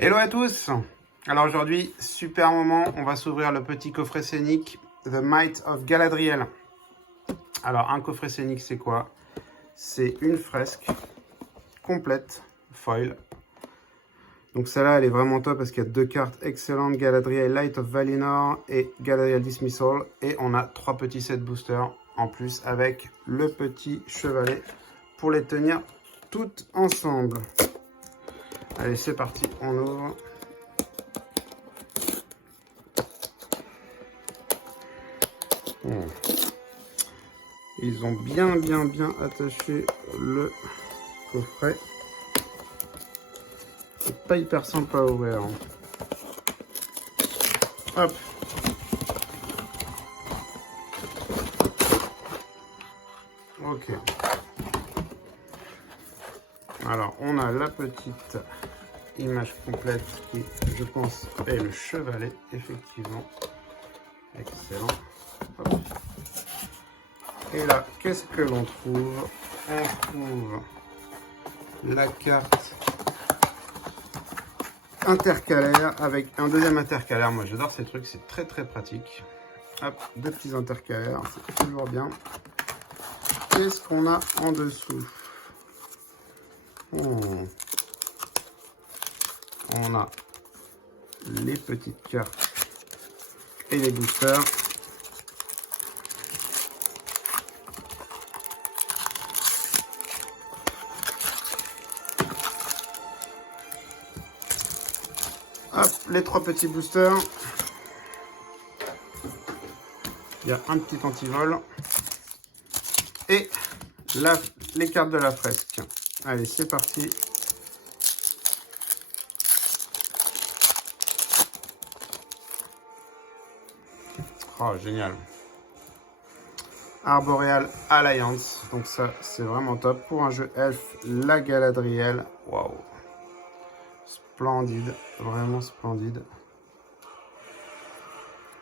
Hello à tous. Alors aujourd'hui, super moment, on va s'ouvrir le petit coffret scénique The Might of Galadriel. Alors un coffret scénique, c'est quoi? C'est une fresque complète, foil. Donc celle-là, elle est vraiment top parce qu'il y a deux cartes excellentes, Galadriel Light of Valinor et Galadriel Dismissal. Et on a trois petits sets boosters en plus avec le petit chevalet pour les tenir toutes ensemble. Allez, c'est parti, on ouvre. Ils ont bien attaché le coffret. C'est pas hyper simple à ouvrir. Hop. Ok. Alors, on a la petite image complète qui, je pense, est le chevalet, effectivement. Excellent. Hop. Et là, qu'est-ce que l'on trouve? On trouve la carte intercalaire avec un deuxième intercalaire. Moi, j'adore ces trucs, c'est très pratique. Hop, deux petits intercalaires, c'est toujours bien. Qu'est-ce qu'on a en dessous? On a les petites cartes et les boosters. Hop, les trois petits boosters. Il y a un petit antivol. Et les cartes de la fresque. Allez, c'est parti. Oh, génial. Arboreal Alliance. Donc ça, c'est vraiment top. Pour un jeu elfe, la Galadriel. Waouh. Splendide. Vraiment splendide.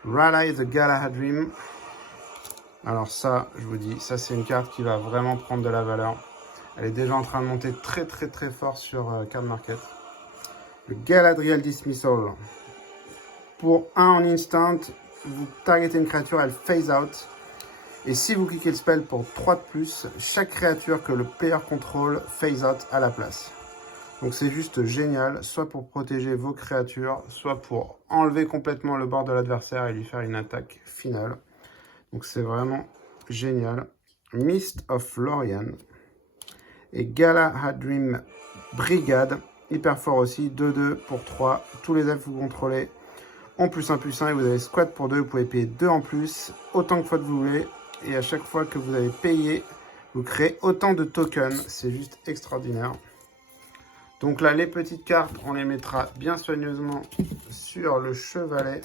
Rally the Galahadrim. Alors ça, je vous dis, ça c'est une carte qui va vraiment prendre de la valeur. Elle est déjà en train de monter très fort sur Card Market. Le Galadriel Dismissal. Pour 1 en instant, vous targetez une créature, elle phase out. Et si vous cliquez le spell pour 3 de plus, chaque créature que le player contrôle phase out à la place. Donc c'est juste génial, soit pour protéger vos créatures, soit pour enlever complètement le bord de l'adversaire et lui faire une attaque finale. Donc c'est vraiment génial. Mist of Lorien et Galahadrim Brigade, hyper fort aussi, 2-2 pour 3. Tous les elfes que vous contrôlez ont +1/+1 et vous avez squat pour 2, vous pouvez payer 2 en plus, autant de fois que vous voulez. Et à chaque fois que vous avez payé, vous créez autant de tokens. C'est juste extraordinaire. Donc là, les petites cartes, on les mettra bien soigneusement sur le chevalet.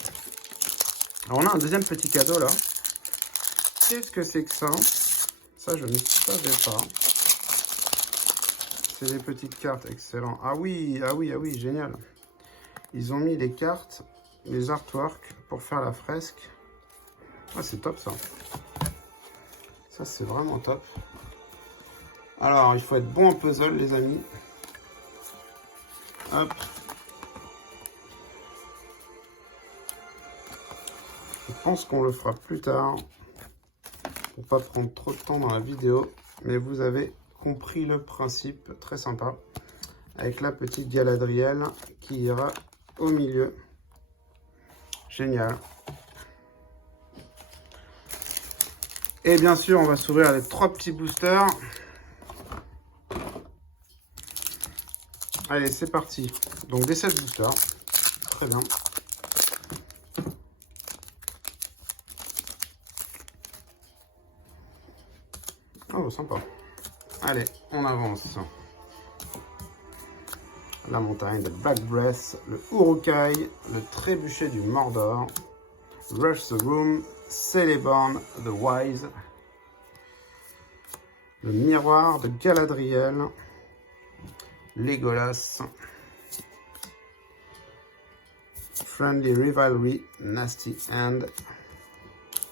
Alors on a un deuxième petit cadeau là. Qu'est-ce que c'est que ça? Ça, je ne savais pas. C'est des petites cartes, excellent. Ah oui, génial. Ils ont mis les cartes, les artworks pour faire la fresque. Ah, c'est top ça. Ça, c'est vraiment top. Alors, il faut être bon en puzzle, les amis. Hop. Je pense qu'on le fera plus tard. Pour pas prendre trop de temps dans la vidéo. Mais vous avez compris le principe. Très sympa. Avec la petite Galadriel qui ira au milieu. Génial. Et bien sûr, on va s'ouvrir les trois petits boosters. Allez, c'est parti. Donc des 7 boosters. Très bien. Oh, sympa. Allez, on avance. La montagne de Black Breath, le Uruk-hai, le trébuchet du Mordor, Rush the Room, Celeborn the Wise, le miroir de Galadriel, Legolas, Friendly Rivalry, Nasty End.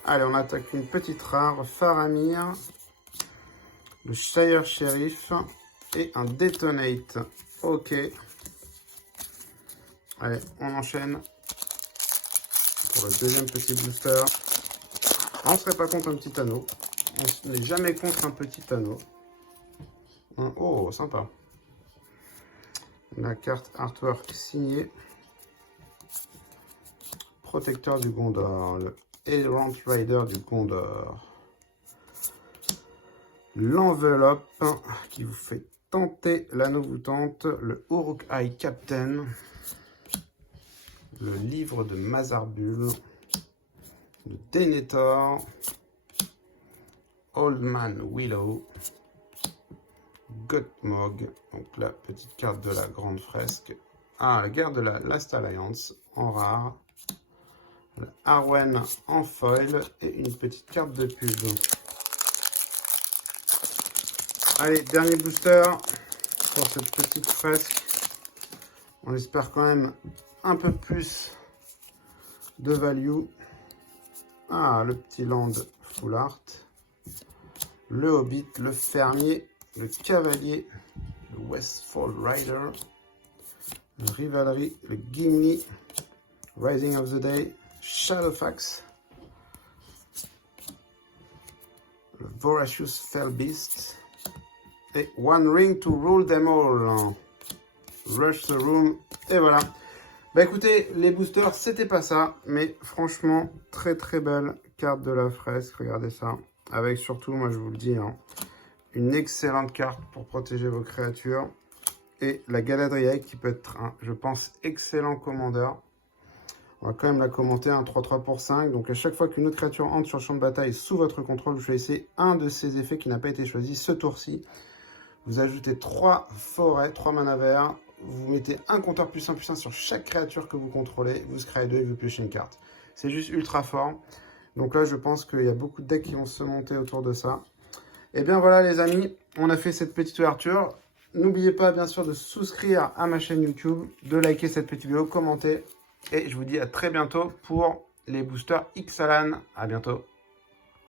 Allez, on attaque une petite rare, Faramir, le Shire Sheriff et un Detonate. Ok. Allez, on enchaîne pour le deuxième petit booster. On ne serait pas contre un petit anneau. On n'est jamais contre un petit anneau. Oh, sympa. La carte artwork signée. Protecteur du Gondor. Le Errant Rider du Gondor. L'enveloppe qui vous fait tenter l'anneau vous tente. Le Uruk-hai Captain. Le livre de Mazarbul. Le Denethor. Old Man Willow. Gottmog, donc la petite carte de la grande fresque. Ah, la guerre de la Last Alliance en rare. Le Arwen en foil et une petite carte de pub. Allez, dernier booster pour cette petite fresque. On espère quand même un peu plus de value. Ah, le petit land full art. Le Hobbit, le fermier. Le Cavalier, le Westfold Rider, le Rivalry, le Gimli, Rising of the Day, Shadowfax, le Voracious Fell Beast et One Ring to Rule Them All. Rush the Room, et voilà. Bah écoutez, les boosters, c'était pas ça, mais franchement, très très belle carte de la fresque, regardez ça. Avec surtout, moi je vous le dis, hein, une excellente carte pour protéger vos créatures. Et la Galadriel qui peut être un, je pense, excellent commandeur. On va quand même la commenter, un 3-3 pour 5. Donc à chaque fois qu'une autre créature entre sur le champ de bataille sous votre contrôle, vous choisissez un de ces effets qui n'a pas été choisi ce tour-ci. Vous ajoutez 3 forêts, 3 mana verts. Vous mettez un compteur +1/+1 sur chaque créature que vous contrôlez. Vous scryez 2 et vous piochez une carte. C'est juste ultra fort. Donc là, je pense qu'il y a beaucoup de decks qui vont se monter autour de ça. Et bien voilà les amis, on a fait cette petite ouverture. N'oubliez pas bien sûr de souscrire à ma chaîne YouTube, de liker cette petite vidéo, commenter. Et je vous dis à très bientôt pour les boosters Ixalan. À bientôt.